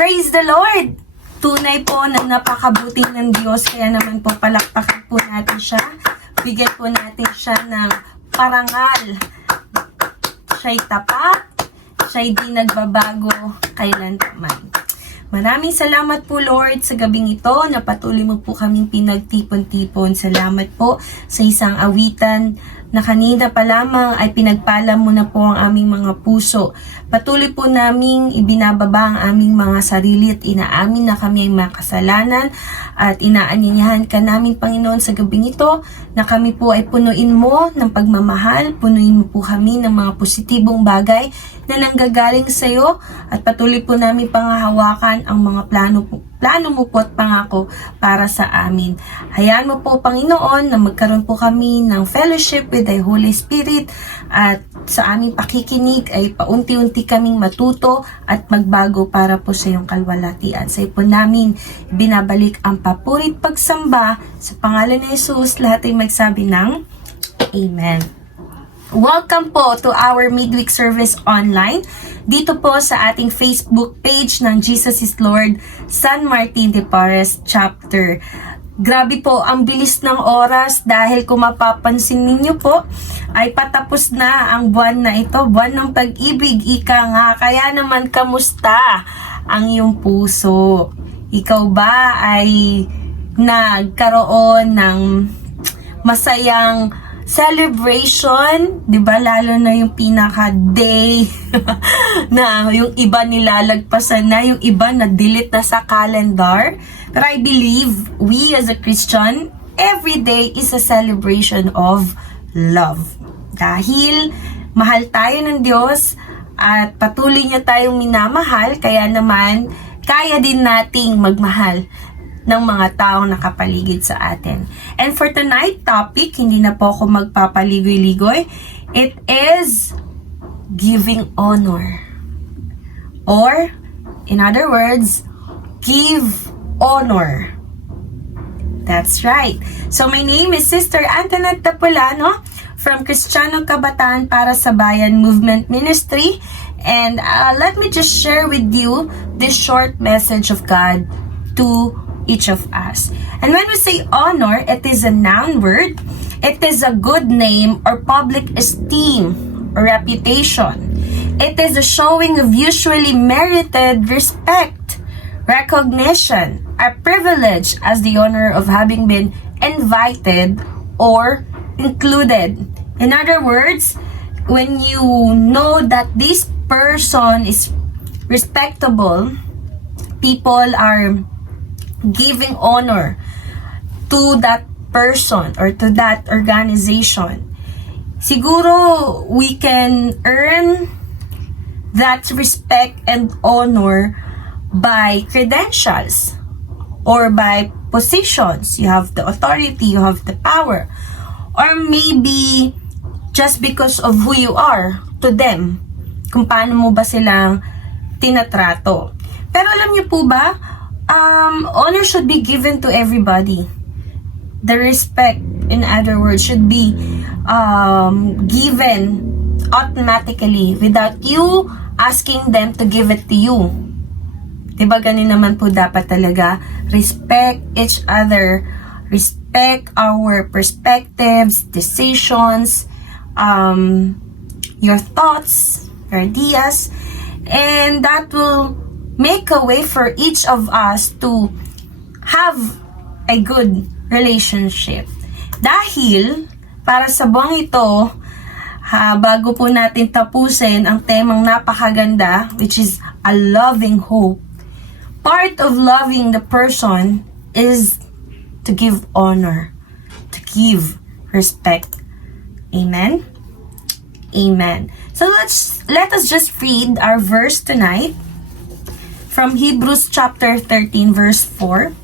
Praise the Lord! Tunay po na napakabuti ng Diyos, kaya naman po palakpakan po natin siya. Bigyan po natin siya ng parangal. Siya'y tapat, siya'y di nagbabago kailanman. Maraming salamat po Lord sa gabing ito na patuloy mo po kaming pinagtipon-tipon. Salamat po sa isang awitan na kanina pa lamang ay pinagpala mo na po ang aming mga puso. Patuloy po naming ibinababa ang aming mga sarili at inaamin na kami ay makasalanan at inaaninyahan ka namin Panginoon sa gabing ito na kami po ay punuin mo ng pagmamahal, punuin mo po kami ng mga positibong bagay na nanggagaling sa iyo at patuloy po namin pangahawakan ang mga plano mo po at pangako para sa amin. Hayaan mo po Panginoon na magkaroon po kami ng fellowship with the Holy Spirit at sa aming pakikinig ay paunti-unti kaming matuto at magbago para po sa iyong kalwalhatian. Sa iyo po namin binabalik ang papurit pagsamba sa pangalan ni Jesus. Lahat ay magsabi ng Amen. Welcome po to our midweek service online. Dito po sa ating Facebook page ng Jesus is Lord San Martin de Porres Chapter. Grabe po ang bilis ng oras dahil kung mapapansin ninyo po ay patapos na ang buwan na ito, buwan ng pag-ibig, ika nga. Kaya naman kamusta ang iyong puso? Ikaw ba ay nagkaroon ng masayang celebration, 'di ba? Lalo na yung pinaka-day na yung iba nilalagpasan na, yung iba na delete na sa calendar. But I believe we as a Christian, every day is a celebration of love. Dahil mahal tayo ng Diyos at patuloy niya tayong minamahal, kaya naman kaya din nating magmahal ng mga taong nakapaligid sa atin. And for tonight topic, hindi na po ako magpapaligoy-ligoy. It is giving honor. Or, in other words, give honor. That's right. So my name is Sister Antoinette Tapulano from Kristiyano Kabataan para sa Bayan Movement Ministry. And let me just share with you this short message of God to each of us. And when we say honor, it is a noun word. It is a good name or public esteem or reputation. It is a showing of usually merited respect, recognition, a privilege as the honor of having been invited or included. In other words, when you know that this person is respectable, people are giving honor to that person or to that organization. Siguro we can earn that respect and honor by credentials or by positions. You have the authority, you have the power, or maybe just because of who you are to them, kung paano mo ba silang tinatrato. Pero alam niyo po ba, honor should be given to everybody. The respect, in other words, should be given automatically without you asking them to give it to you. Diba ganun naman po dapat talaga? Respect each other. Respect our perspectives, decisions, your thoughts, your ideas, and that will make a way for each of us to have a good relationship. Dahil, para sa buwang ito, bago po natin tapusin ang temang napakaganda, which is a loving hope, part of loving the person is to give honor, to give respect. Amen? Amen. So let us just read our verse tonight. From Hebrews chapter 13 verse 4,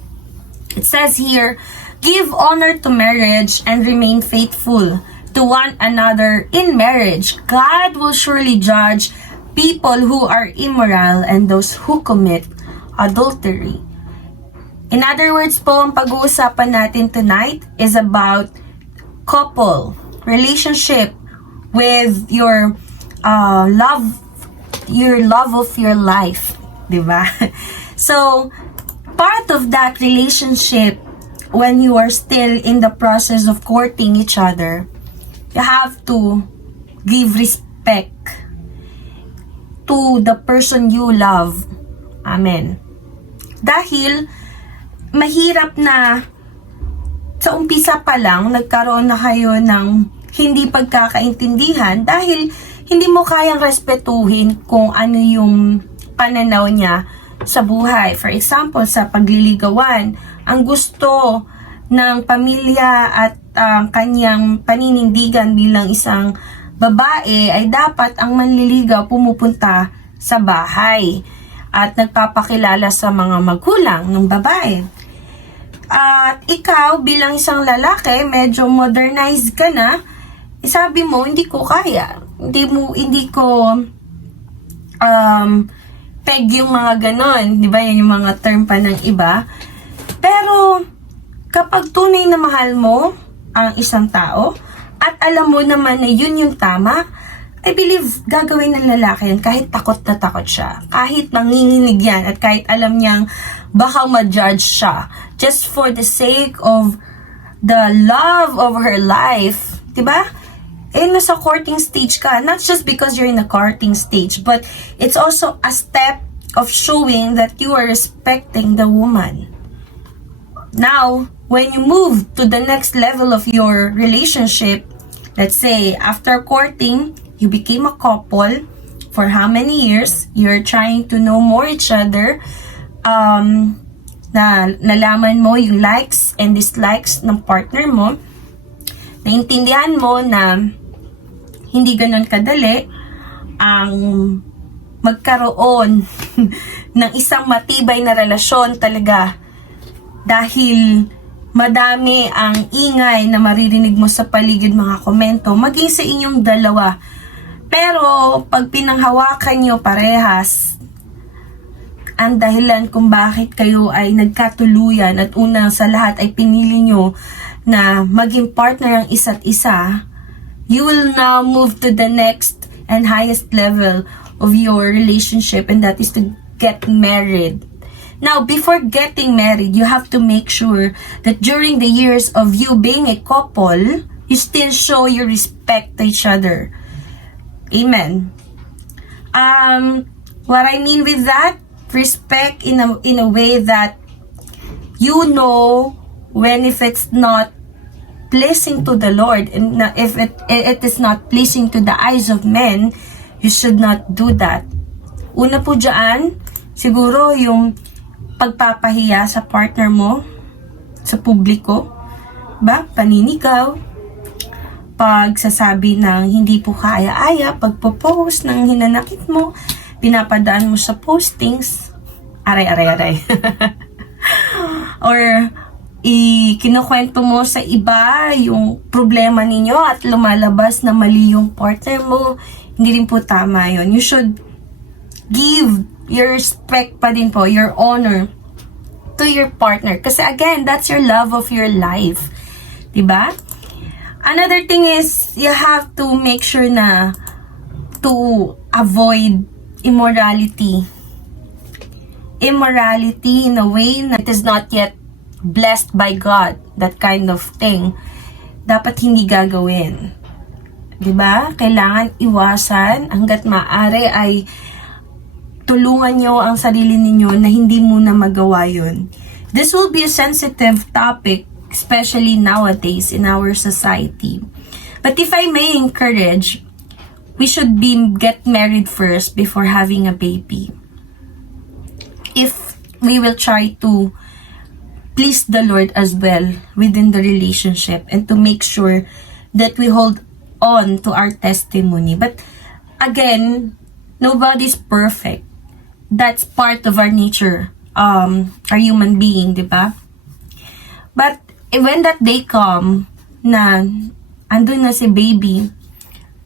it says here, give honor to marriage and remain faithful to one another in marriage. God will surely judge people who are immoral and those who commit adultery. In other words po, ang pag-uusapan natin tonight is about couple, relationship with your love of your life. di ba? So, part of that relationship, when you are still in the process of courting each other, you have to give respect to the person you love. Amen. Dahil, mahirap na sa umpisa pa lang, nagkaroon na kayo ng hindi pagkakaintindihan dahil hindi mo kayang respetuhin kung ano yung pananaw niya sa buhay. For example, sa pagliligawan, ang gusto ng pamilya at kanyang paninindigan bilang isang babae ay dapat ang manliligaw pumupunta sa bahay at nagpapakilala sa mga magulang ng babae. At ikaw bilang isang lalaki, medyo modernized ka na, sabi mo, hindi ko kaya. Hindi ko peg yung mga ganon. Di ba? Yan yung mga term pa ng iba. Pero, kapag tunay na mahal mo ang isang tao, at alam mo naman na yun yung tama, I believe gagawin ng lalaki yan kahit takot na takot siya. Kahit manginginig yan at kahit alam niyang baka ma-judge siya. Just for the sake of the love of her life. Diba? Nasa courting stage ka. Not just because you're in a courting stage, but it's also a step of showing that you are respecting the woman. Now, when you move to the next level of your relationship, let's say, after courting, you became a couple for how many years? You're trying to know more each other. Nalaman mo yung likes and dislikes ng partner mo. Naintindihan mo na hindi ganun kadali ang magkaroon ng isang matibay na relasyon talaga dahil madami ang ingay na maririnig mo sa paligid, mga komento, maging sa inyong dalawa. Pero, pag pinanghawakan nyo parehas, ang dahilan kung bakit kayo ay nagkatuluyan at una sa lahat ay pinili nyo na maging partner ang isa't isa, you will now move to the next and highest level of your relationship, and that is to get married. Now, before getting married, you have to make sure that during the years of you being a couple, you still show your respect to each other. Amen. What I mean with that, respect in a way that you know when if it's not pleasing to the Lord, and if it is not pleasing to the eyes of men, you should not do that. Una po dyan, siguro yung pagpapahiya sa partner mo, sa publiko, ba? Paninigaw, pagsasabi ng hindi po kaaya-aya, pagpo-post ng hinanakit mo, pinapadaan mo sa postings, aray. Or, kinukwento mo sa iba yung problema ninyo at lumalabas na mali yung partner mo, hindi rin po tama yun. You should give your respect pa din po, your honor to your partner. Kasi again, that's your love of your life. Diba? Another thing is, you have to make sure na to avoid immorality. Immorality in a way na it is not yet blessed by God, that kind of thing, dapat hindi gagawin. Diba? Kailangan iwasan hanggat maaari ay tulungan nyo ang sarili ninyo na hindi muna magawa yun. This will be a sensitive topic, especially nowadays in our society. But if I may encourage, we should get married first before having a baby. If we will try to please the Lord as well within the relationship and to make sure that we hold on to our testimony. But again, nobody's perfect. That's part of our nature, our human being, diba? But when that day come na andun na si baby,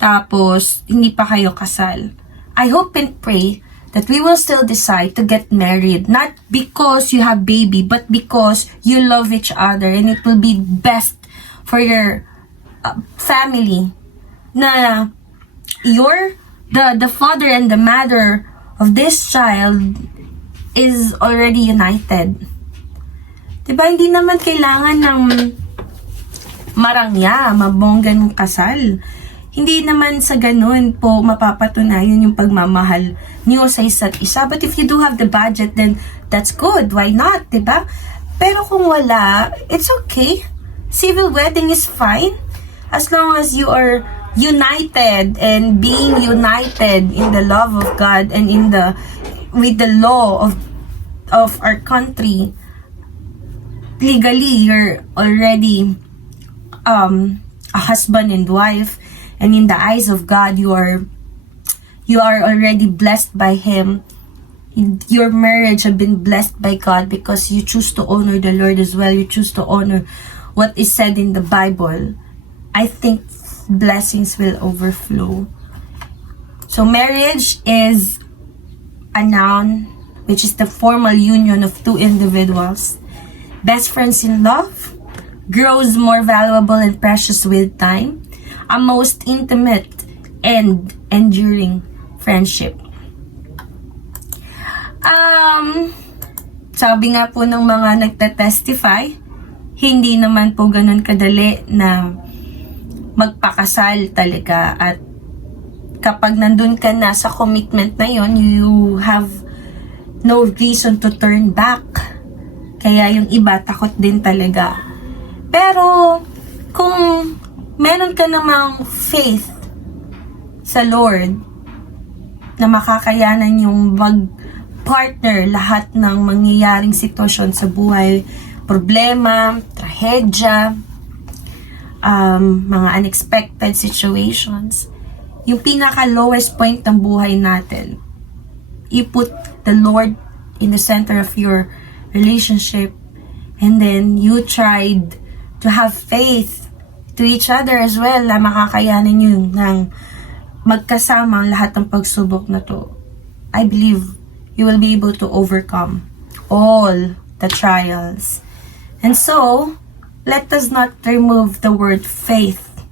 tapos hindi pa kayo kasal, I hope and pray that we will still decide to get married, not because you have baby, but because you love each other and it will be best for your family. Na the father and the mother of this child is already united. Diba, hindi naman kailangan ng marangya, mabonggang kasal. Hindi naman sa ganun po mapapatunayan yung pagmamahal niyo sa isa't isa. But if you do have the budget, then that's good. Why not, diba? Pero kung wala, it's okay. Civil wedding is fine. As long as you are united and being united in the love of God and with the law of our country. Legally, you're already a husband and wife, and in the eyes of God, you are already blessed by Him. Your marriage have been blessed by God because you choose to honor the Lord as well. You choose to honor what is said in the Bible. I think blessings will overflow. So marriage is a noun, which is the formal union of two individuals. Best friends in love, grows more valuable and precious with time, a most intimate and enduring friendship. Sabi nga po ng mga nagte-testify, hindi naman po ganun kadali na magpakasal talaga, at kapag nandun ka na sa commitment na yon, you have no reason to turn back. Kaya yung iba takot din talaga. Pero kung meron ka namang faith sa Lord na makakayanan yung mag-partner lahat ng mangyayaring sitwasyon sa buhay, problema, trahedya, mga unexpected situations, yung pinaka-lowest point ng buhay natin, you put the Lord in the center of your relationship, and then you tried to have faith to each other as well na makakayanan nyo ng magkasama ang lahat ng pagsubok na to. I believe you will be able to overcome all the trials. And so, let us not remove the word faith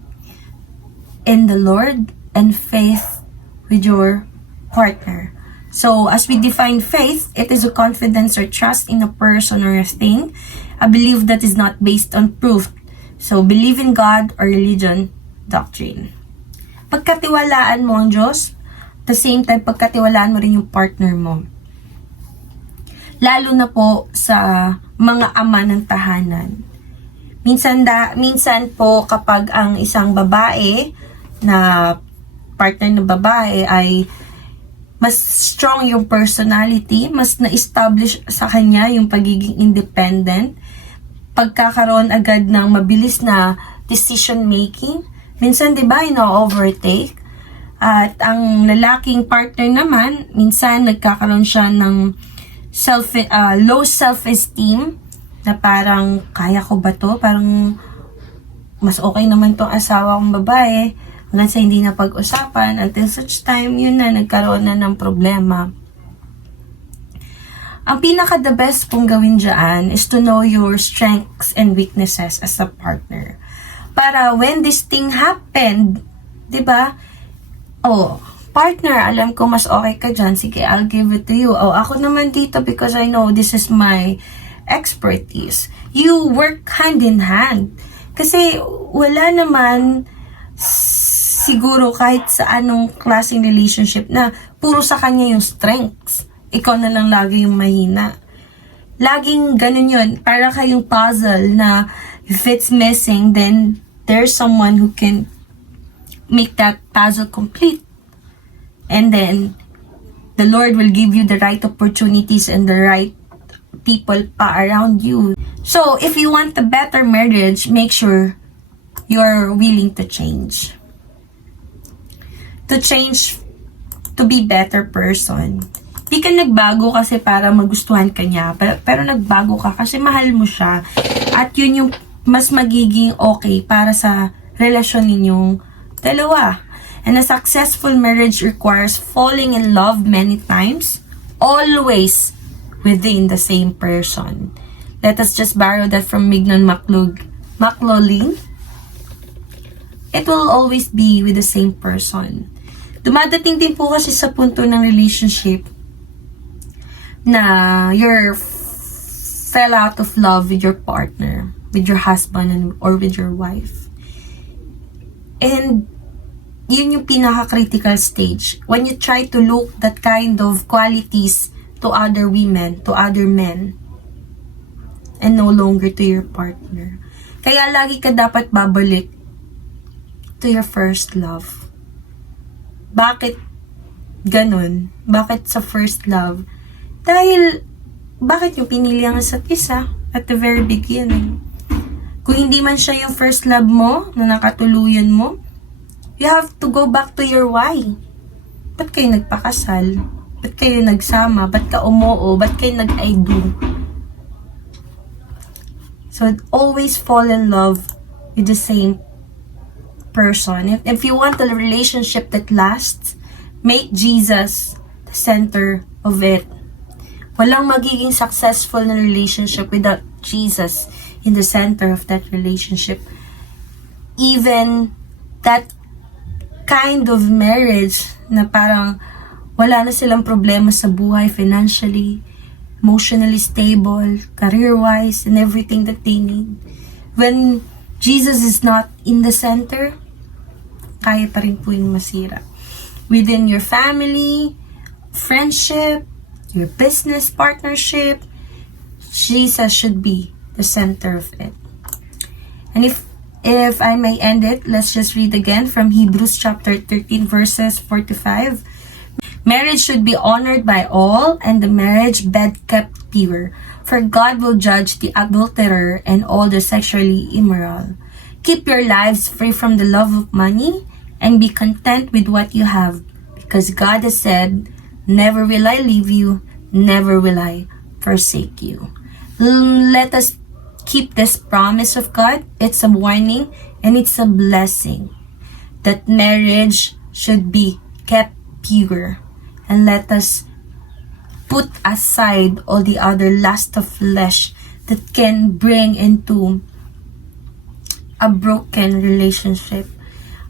in the Lord and faith with your partner. So, as we define faith, it is a confidence or trust in a person or a thing, a belief that is not based on proof. So, believe in God or religion doctrine. Pagkatiwalaan mo ang Diyos, at the same time, pagkatiwalaan mo rin yung partner mo. Lalo na po sa mga ama ng tahanan. Minsan po kapag ang isang babae na partner ng babae ay mas strong yung personality, mas na-establish sa kanya yung pagiging independent, pagkakaroon agad ng mabilis na decision making. Minsan, di ba, ino-overtake. At ang lalaking partner naman, minsan nagkakaroon siya ng low self-esteem, na parang, kaya ko ba to? Parang, mas okay naman tong asawa kong babae, hanggang sa hindi na pag-usapan, until such time, yun na, nagkaroon na ng problema. Ang pinaka-the best pong gawin dyan is to know your strengths and weaknesses as a partner. Para when this thing happened, di ba? Oh, partner, alam ko mas okay ka dyan, sige, I'll give it to you. Oh, ako naman dito because I know this is my expertise. You work hand in hand. Kasi wala naman siguro kahit sa anong klaseng relationship na puro sa kanya yung strengths. Ikaw na lang lagi yung mahina. Laging ganun yun. Para kayong puzzle na if it's missing, then there's someone who can make that puzzle complete. And then, the Lord will give you the right opportunities and the right people pa around you. So, if you want a better marriage, make sure you're willing to change. To change to be better person. Di ka nagbago kasi para magustuhan ka niya, pero nagbago ka kasi mahal mo siya. At yun yung mas magiging okay para sa relasyon ninyong dalawa. And a successful marriage requires falling in love many times, always within the same person. Let us just borrow that from Mignon Maclaurin. It will always be with the same person. Dumadating din po kasi sa punto ng relationship na fell out of love with your partner, with your husband or with your wife. And yun yung pinaka-critical stage. When you try to look that kind of qualities to other women, to other men, and no longer to your partner. Kaya lagi ka dapat babalik to your first love. Bakit ganun? Bakit sa first love? Dahil, bakit yung pinili ang isa't isa at the very beginning? Kung hindi man siya yung first love mo, na nakatuluyan mo, you have to go back to your why. Ba't kayo nagpakasal? Ba't kayo nagsama? Ba't ka umoo? Ba't kayo nag-I do? So, always fall in love with the same person. If you want a relationship that lasts, make Jesus the center of it. Walang magiging successful na relationship without Jesus in the center of that relationship. Even that kind of marriage na parang wala na silang problema sa buhay financially, emotionally stable, career-wise, and everything that they need. When Jesus is not in the center, kaya pa rin po yung masira. Within your family, friendship, your business partnership, Jesus should be the center of it. And if I may end it, let's just read again from Hebrews chapter 13 verses 4 to 5. Marriage should be honored by all, and the marriage bed kept pure, for God will judge the adulterer and all the sexually immoral. Keep your lives free from the love of money, and be content with what you have, because God has said, never will I leave you, never will I forsake you. Let us keep this promise of God. It's a warning and it's a blessing that marriage should be kept pure. And let us put aside all the other lust of flesh that can bring into a broken relationship.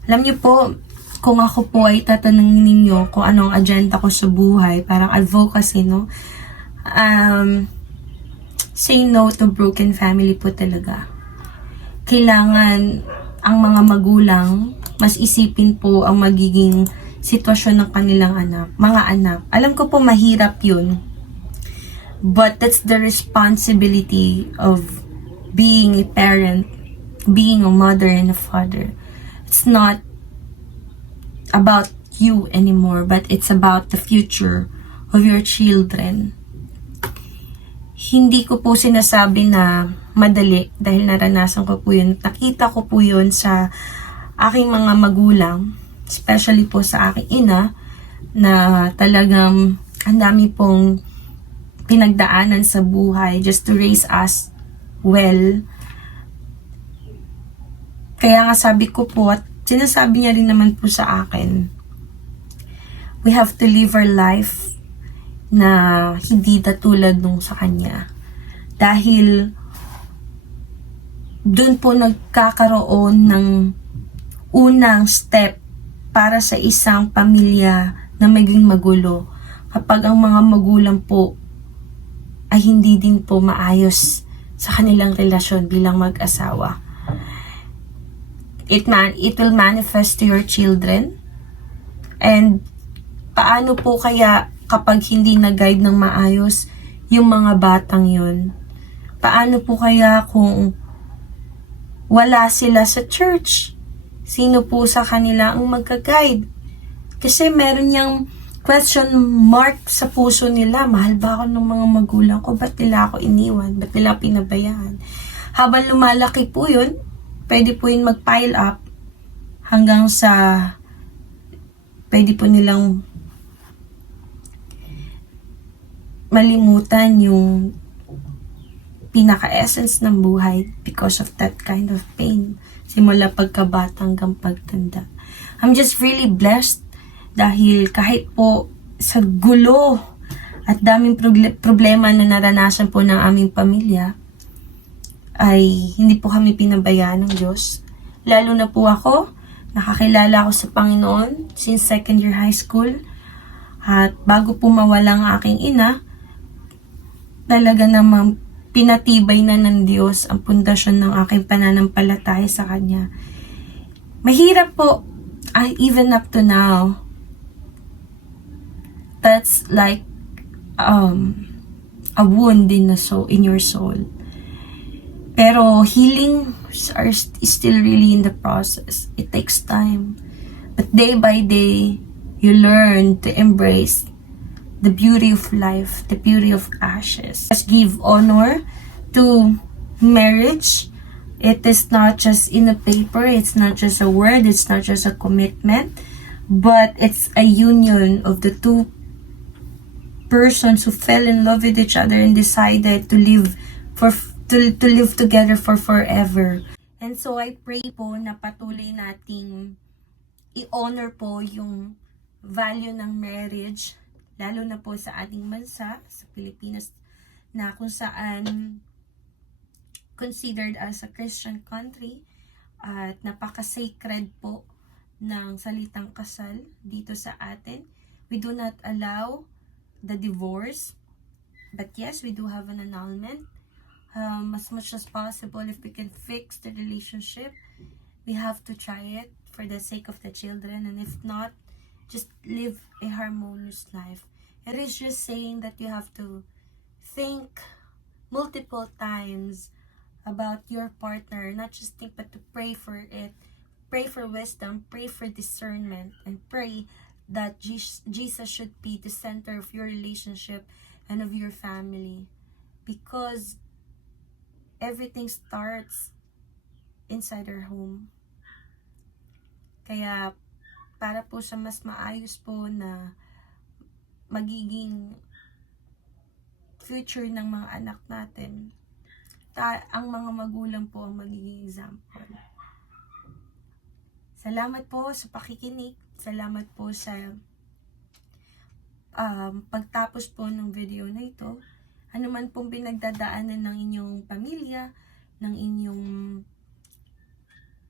Alam niyo po, kung ako po ay tatanungin ninyo kung anong agenda ko sa buhay, parang advocacy, no? Say no to broken family po talaga. Kailangan ang mga magulang, mas isipin po ang magiging sitwasyon ng kanilang mga anak. Alam ko po mahirap yun. But that's the responsibility of being a parent, being a mother and a father. It's not about you anymore, but it's about the future of your children. Hindi ko po sinasabi na madali dahil naranasan ko po yun. Nakita ko po yun sa aking mga magulang, especially po sa aking ina, na talagang ang dami pong pinagdaanan sa buhay just to raise us well. Kaya nga sabi ko po, at sinasabi niya rin naman po sa akin, we have to live our life na hindi katulad nung sa kanya. Dahil dun po nagkakaroon ng unang step para sa isang pamilya na maging magulo. Kapag ang mga magulang po ay hindi din po maayos sa kanilang relasyon bilang mag-asawa. It will manifest to your children. And paano po kaya kapag hindi na-guide ng maayos yung mga batang yun? Paano po kaya kung wala sila sa church? Sino po sa kanila ang magka-guide? Kasi meron niyang question mark sa puso nila. Mahal ba ako ng mga magulang ko? Ba't nila ako iniwan? Ba't nila pinabayaan? Habang lumalaki po yun, pwede po yun mag-pile up hanggang sa pwede po nilang malimutan yung pinaka-essence ng buhay because of that kind of pain. Simula pagkabata hanggang pagtanda. I'm just really blessed dahil kahit po sa gulo at daming problema na naranasan po ng aming pamilya, ay hindi po kami pinabayaan ng Diyos. Lalo na po ako, nakakilala ako sa Panginoon since second year high school. At bago po mawala ang aking ina, talaga namang pinatibay na ng Diyos ang pundasyon ng aking pananampalataya sa Kanya. Mahirap po, even up to now, that's like a wound in your soul. Pero healing is still really in the process. It takes time. But day by day, you learn to embrace the beauty of life, the beauty of ashes. Let's give honor to marriage. It is not just in a paper, it's not just a word, it's not just a commitment, but it's a union of the two persons who fell in love with each other and decided to live to live together for forever. And so I pray po na patuloy nating i-honor po yung value ng marriage, lalo na po sa ating bansa, sa Pilipinas, na kung saan considered as a Christian country at napaka-sacred po ng salitang kasal dito sa atin. We do not allow the divorce, but yes, we do have an annulment. As much as possible, if we can fix the relationship, we have to try it for the sake of the children, and if not, just live a harmonious life. It is just saying that you have to think multiple times about your partner, not just think but to pray for it, pray for wisdom, pray for discernment, and pray that Jesus should be the center of your relationship and of your family, because everything starts inside our home. Kaya para po sa mas maayos po na magiging future ng mga anak natin, ang mga magulang po ang magiging example. Salamat po sa pakikinig. Salamat po sa pagtapos po ng video na ito. Ano man pong pinagdadaanan ng inyong pamilya, ng inyong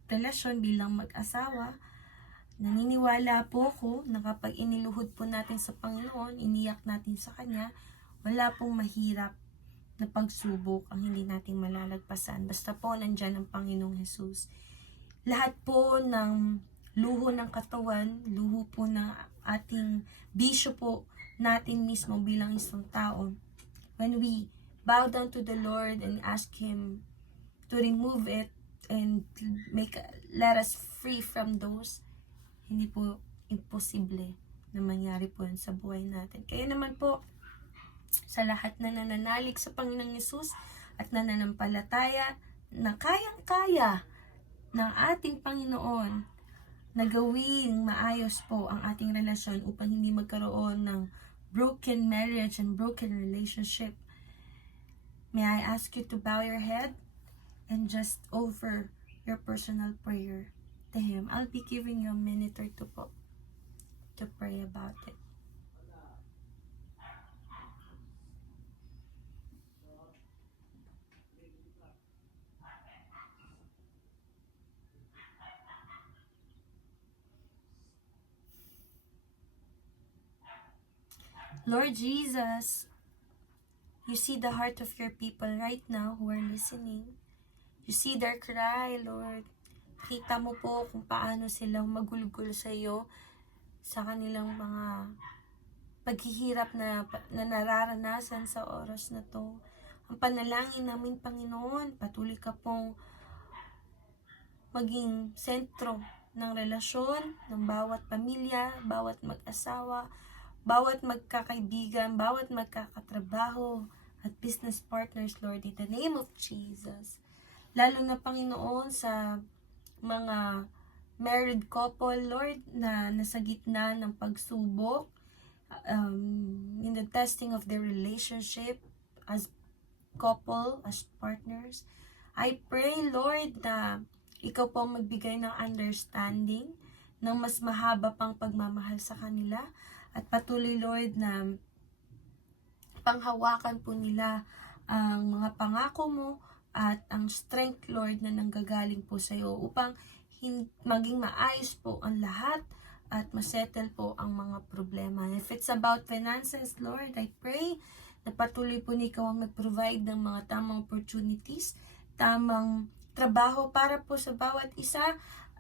relasyon bilang mag-asawa, naniniwala po ako na kapag iniluhod po natin sa Panginoon, iniyak natin sa Kanya, wala pong mahirap na pagsubok ang hindi natin malalagpasan. Basta po nandyan ang Panginoong Jesus. Lahat po ng luho ng katawan, luho po ng ating bisyo po natin mismo bilang isang tao, when we bow down to the Lord and ask Him to remove it and let us free from those, hindi po imposible na mangyari po yun sa buhay natin. Kaya naman po, sa lahat na nananalig sa Panginoong Yesus at nananampalataya na kayang-kaya ng ating Panginoon na gawing maayos po ang ating relasyon upang hindi magkaroon ng broken marriage and broken relationship. May I ask you to bow your head and just offer your personal prayer to Him. I'll be giving you a minute or two po to pray about it. Lord Jesus, you see the heart of your people right now who are listening. You see their cry, Lord. Kita mo po kung paano sila magulgul sa iyo sa kanilang mga paghihirap na nararanasan sa oras na to. Ang panalangin namin, Panginoon, patuloy ka pong maging sentro ng relasyon ng bawat pamilya, bawat mag-asawa, bawat magkakaibigan, bawat magkakatrabaho at business partners, Lord, in the name of Jesus. Lalo na, Panginoon, sa mga married couple, Lord, na nasa gitna ng pagsubok, in the testing of their relationship as couple, as partners. I pray, Lord, na ikaw po magbigay ng understanding, ng mas mahaba pang pagmamahal sa kanila, at patuloy, Lord, na panghawakan po nila ang mga pangako mo at ang strength, Lord, na nanggagaling po sa iyo upang maging maayos po ang lahat at masettle po ang mga problema. If it's about finances, Lord, I pray na patuloy po na ikaw ang mag-provide ng mga tamang opportunities, tamang trabaho para po sa bawat isa,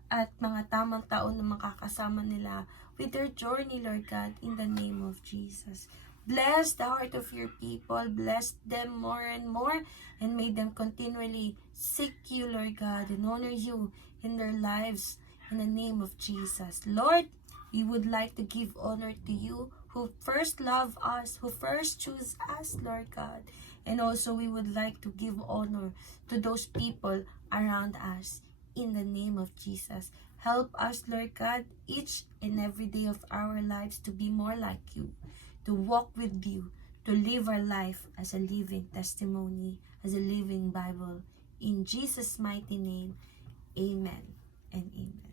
at mga tamang taon na makakasama nila with their journey, Lord God, in the name of Jesus. Bless the heart of your people, bless them more and more, and may them continually seek you, Lord God, and honor you in their lives, in the name of Jesus. Lord, we would like to give honor to you, who first love us, who first choose us, Lord God. And also we would like to give honor to those people around us, in the name of Jesus. Help us, Lord God, each and every day of our lives to be more like you, to walk with you, to live our life as a living testimony, as a living Bible. In Jesus' mighty name, amen and amen.